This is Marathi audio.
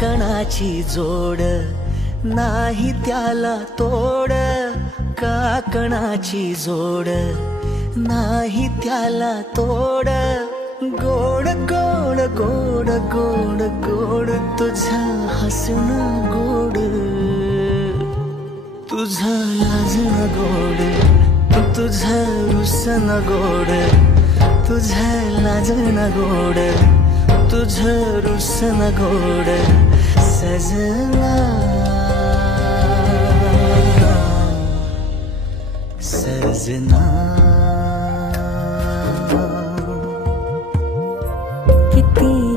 कणाची जोड नाही त्याला तोड, काकणाची जोड नाही त्याला तोड. गोड गोड गोड गोड गोड तुझं हसणं गोड, तुझं लाजणं गोड, तुझं रुसणं गोड, तुझं लाजणं गोड, तुझं रुसणं गोड. सजना सजना किती